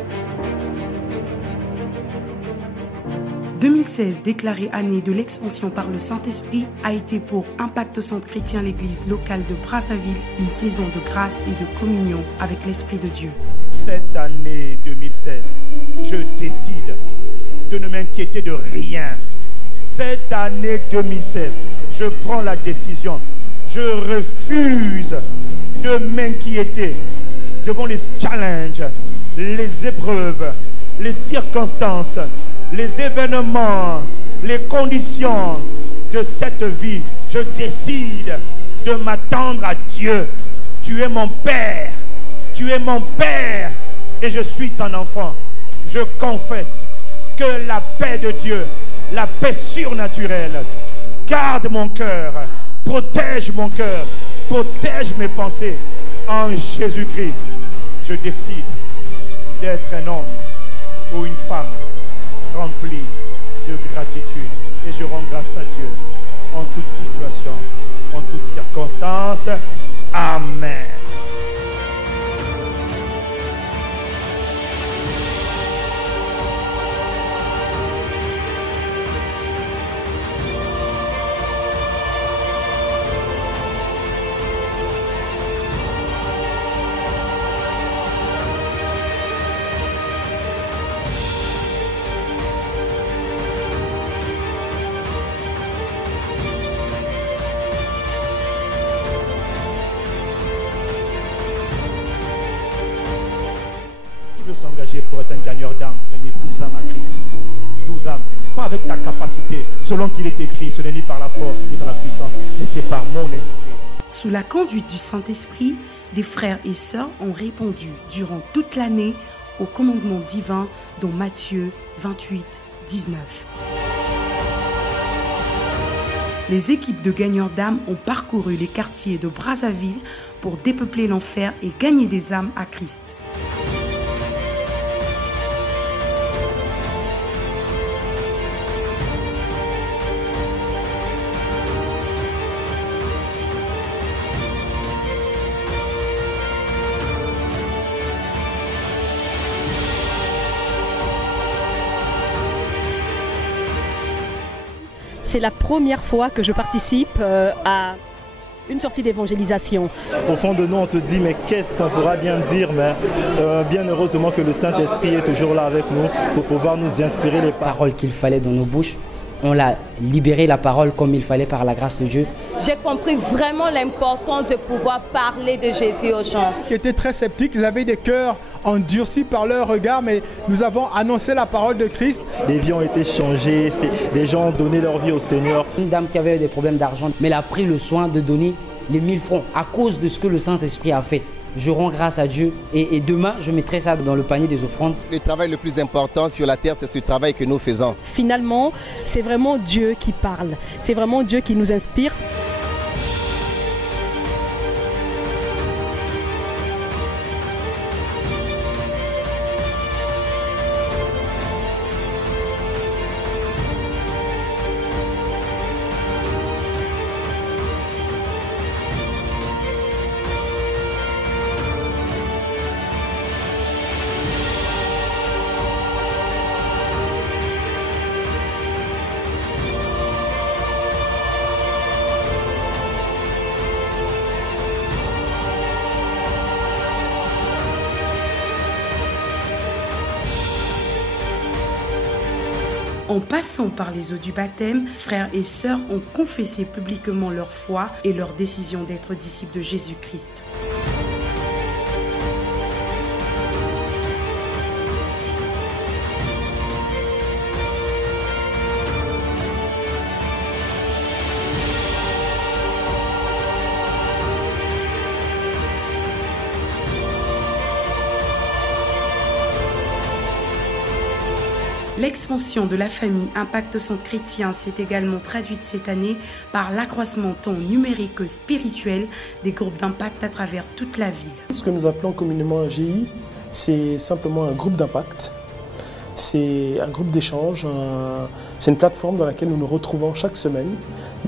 « 2016, déclarée année de l'expansion par le Saint-Esprit, a été pour Impact Centre Chrétien l'Église locale de Brazzaville une saison de grâce et de communion avec l'Esprit de Dieu. Cette année 2016, je décide de ne m'inquiéter de rien. Cette année 2016, je prends la décision. Je refuse de m'inquiéter devant les challenges, les épreuves, les circonstances, les événements, les conditions de cette vie. Je décide de m'attendre à Dieu. Tu es mon Père. Tu es mon Père et je suis ton enfant. Je confesse que la paix de Dieu, la paix surnaturelle, garde mon cœur, protège mon cœur, protège mes pensées. En Jésus-Christ, je décide d'être un homme ou une femme rempli de gratitude. Et je rends grâce à Dieu en toute situation, en toute circonstance. Amen. S'engager pour être un gagneur d'âme, gagner 12 âmes à Christ. 12 âmes, pas avec ta capacité, selon qu'il est écrit, ce n'est ni par la force, ni par la puissance, mais c'est par mon esprit. Sous la conduite du Saint-Esprit, des frères et sœurs ont répondu durant toute l'année au commandement divin, dont Matthieu 28, 19. Les équipes de gagneurs d'âmes ont parcouru les quartiers de Brazzaville pour dépeupler l'enfer et gagner des âmes à Christ. C'est la première fois que je participe à une sortie d'évangélisation. Au fond de nous, on se dit, mais qu'est-ce qu'on pourra bien dire? Mais bien heureusement que le Saint-Esprit est toujours là avec nous pour pouvoir nous inspirer les paroles qu'il fallait dans nos bouches. On l'a libéré la parole comme il fallait par la grâce de Dieu. J'ai compris vraiment l'importance de pouvoir parler de Jésus aux gens. Qui étaient très sceptiques, ils avaient des cœurs endurcis par leur regard, mais nous avons annoncé la parole de Christ. Des vies ont été changées, des gens ont donné leur vie au Seigneur. Une dame qui avait des problèmes d'argent, mais elle a pris le soin de donner les 1000 francs à cause de ce que le Saint-Esprit a fait. Je rends grâce à Dieu et demain, je mettrai ça dans le panier des offrandes. Le travail le plus important sur la terre, c'est ce travail que nous faisons. Finalement, c'est vraiment Dieu qui parle. C'est vraiment Dieu qui nous inspire. En passant par les eaux du baptême, frères et sœurs ont confessé publiquement leur foi et leur décision d'être disciples de Jésus-Christ. L'expansion de la famille Impact Centre Chrétien s'est également traduite cette année par l'accroissement tant numérique que spirituel des groupes d'impact à travers toute la ville. Ce que nous appelons communément un GI, c'est simplement un groupe d'impact. C'est un groupe d'échange, c'est une plateforme dans laquelle nous nous retrouvons chaque semaine,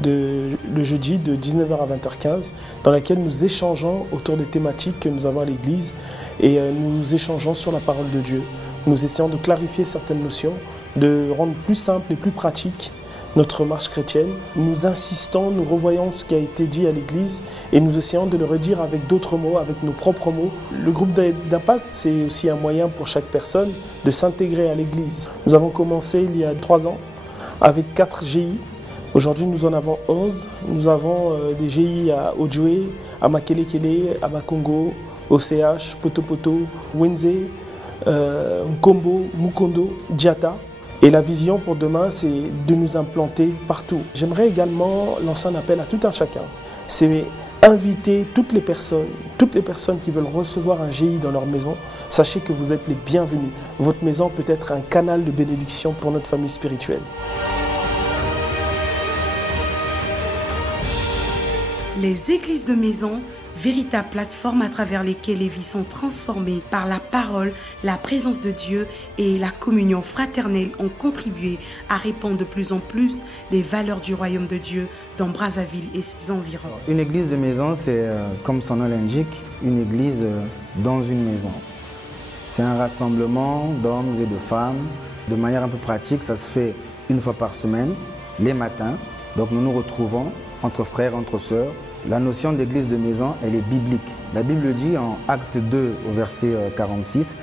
le jeudi de 19h à 20h15, dans laquelle nous échangeons autour des thématiques que nous avons à l'Église et nous échangeons sur la parole de Dieu. Nous essayons de clarifier certaines notions, de rendre plus simple et plus pratique notre marche chrétienne. Nous insistons, nous revoyons ce qui a été dit à l'Église et nous essayons de le redire avec d'autres mots, avec nos propres mots. Le groupe d'impact, c'est aussi un moyen pour chaque personne de s'intégrer à l'Église. Nous avons commencé il y a 3 ans avec 4 GI. Aujourd'hui, nous en avons 11. Nous avons des GI à Ojoué, à Makelekele, à Makongo, OCH, Potopoto, Wenze, Nkombo, Mukondo, Diata. Et la vision pour demain, c'est de nous implanter partout. J'aimerais également lancer un appel à tout un chacun. C'est inviter toutes les personnes qui veulent recevoir un GI dans leur maison. Sachez que vous êtes les bienvenus. Votre maison peut être un canal de bénédiction pour notre famille spirituelle. Les églises de maison, véritables plateformes à travers lesquelles les vies sont transformées par la parole, la présence de Dieu et la communion fraternelle, ont contribué à répandre de plus en plus les valeurs du royaume de Dieu dans Brazzaville et ses environs. Une église de maison, c'est comme son nom l'indique, une église dans une maison. C'est un rassemblement d'hommes et de femmes. De manière un peu pratique, ça se fait une fois par semaine, les matins. Donc nous nous retrouvons entre frères, entre sœurs. La notion d'église de maison, elle est biblique. La Bible dit en Acte 2 au verset 46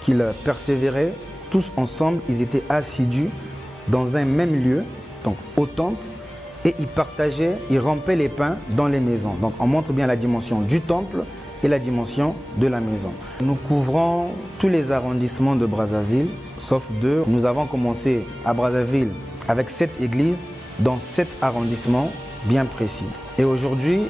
qu'ils persévéraient tous ensemble, ils étaient assidus dans un même lieu, donc au temple, et ils partageaient, ils rampaient les pains dans les maisons. Donc on montre bien la dimension du temple et la dimension de la maison. Nous couvrons tous les arrondissements de Brazzaville, sauf 2. Nous avons commencé à Brazzaville avec 7 églises dans 7 arrondissements bien précis. Et aujourd'hui,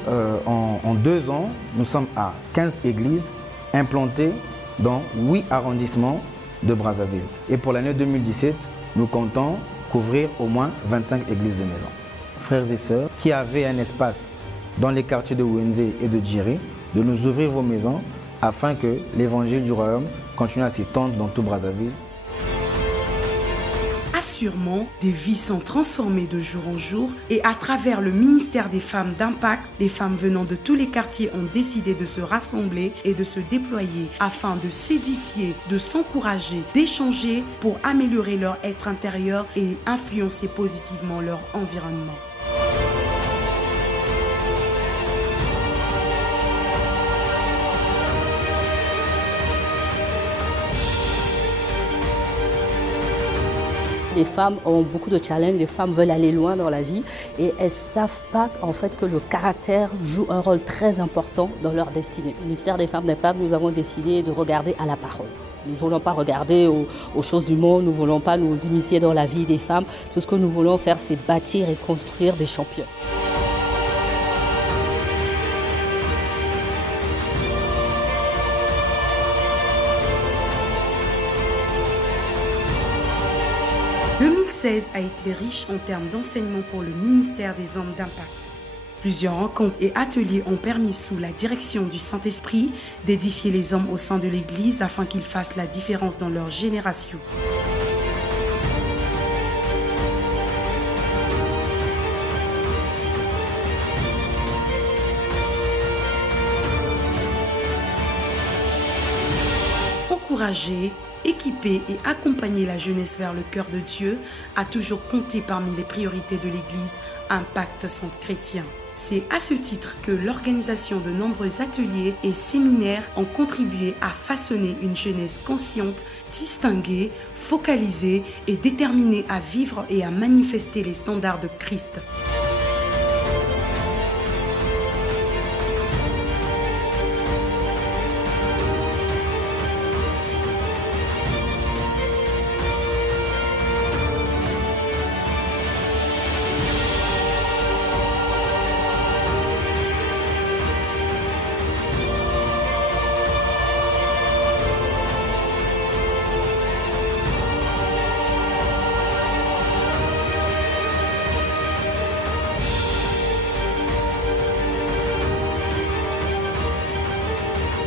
en 2 ans, nous sommes à 15 églises implantées dans 8 arrondissements de Brazzaville. Et pour l'année 2017, nous comptons couvrir au moins 25 églises de maison. Frères et sœurs, qui avaient un espace dans les quartiers de Wenze et de Djiri, de nous ouvrir vos maisons afin que l'évangile du royaume continue à s'étendre dans tout Brazzaville. Assurément, des vies sont transformées de jour en jour et à travers le ministère des femmes d'impact, les femmes venant de tous les quartiers ont décidé de se rassembler et de se déployer afin de s'édifier, de s'encourager, d'échanger pour améliorer leur être intérieur et influencer positivement leur environnement. Les femmes ont beaucoup de challenges, les femmes veulent aller loin dans la vie et elles ne savent pas en fait que le caractère joue un rôle très important dans leur destinée. Au ministère des femmes d'impact, nous avons décidé de regarder à la parole. Nous ne voulons pas regarder aux choses du monde, nous ne voulons pas nous initier dans la vie des femmes. Tout ce que nous voulons faire, c'est bâtir et construire des champions. a été riche en termes d'enseignement pour le ministère des hommes d'impact. Plusieurs rencontres et ateliers ont permis, sous la direction du Saint-Esprit, d'édifier les hommes au sein de l'Église afin qu'ils fassent la différence dans leur génération. Encourager, équiper et accompagner la jeunesse vers le cœur de Dieu a toujours compté parmi les priorités de l'Église Impact Centre Chrétien. C'est à ce titre que l'organisation de nombreux ateliers et séminaires ont contribué à façonner une jeunesse consciente, distinguée, focalisée et déterminée à vivre et à manifester les standards de Christ.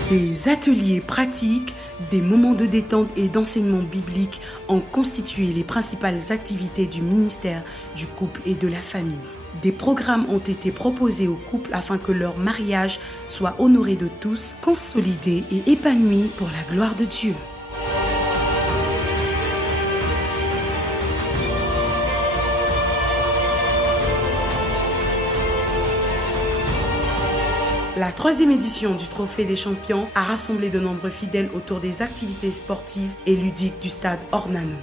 Des ateliers pratiques, Des moments de détente et d'enseignement biblique ont constitué les principales activités du ministère du couple et de la famille. Des programmes ont été proposés aux couples afin que leur mariage soit honoré de tous, consolidé et épanoui pour la gloire de Dieu. La 3e édition du Trophée des Champions a rassemblé de nombreux fidèles autour des activités sportives et ludiques du stade Ornano.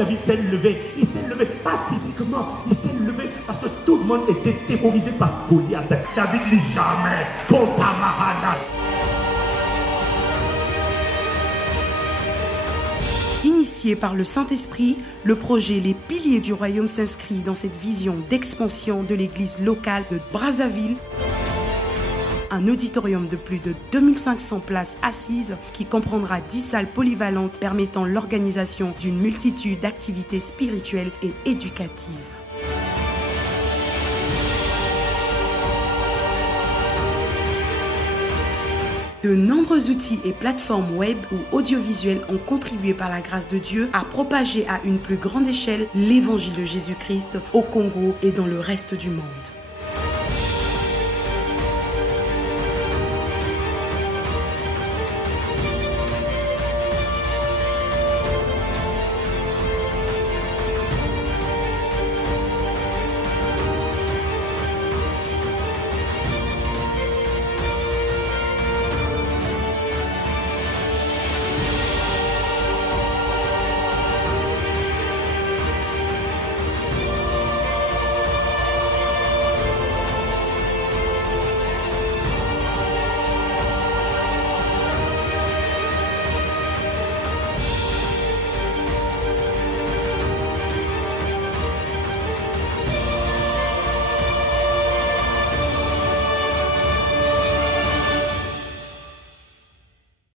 David s'est levé, il s'est levé, pas physiquement, il s'est levé parce que tout le monde était terrorisé par Goliath. David dit jamais contre Marana. Initié par le Saint-Esprit, le projet Les Piliers du Royaume s'inscrit dans cette vision d'expansion de l'église locale de Brazzaville. Un auditorium de plus de 2500 places assises qui comprendra 10 salles polyvalentes permettant l'organisation d'une multitude d'activités spirituelles et éducatives. De nombreux outils et plateformes web ou audiovisuelles ont contribué par la grâce de Dieu à propager à une plus grande échelle l'évangile de Jésus-Christ au Congo et dans le reste du monde.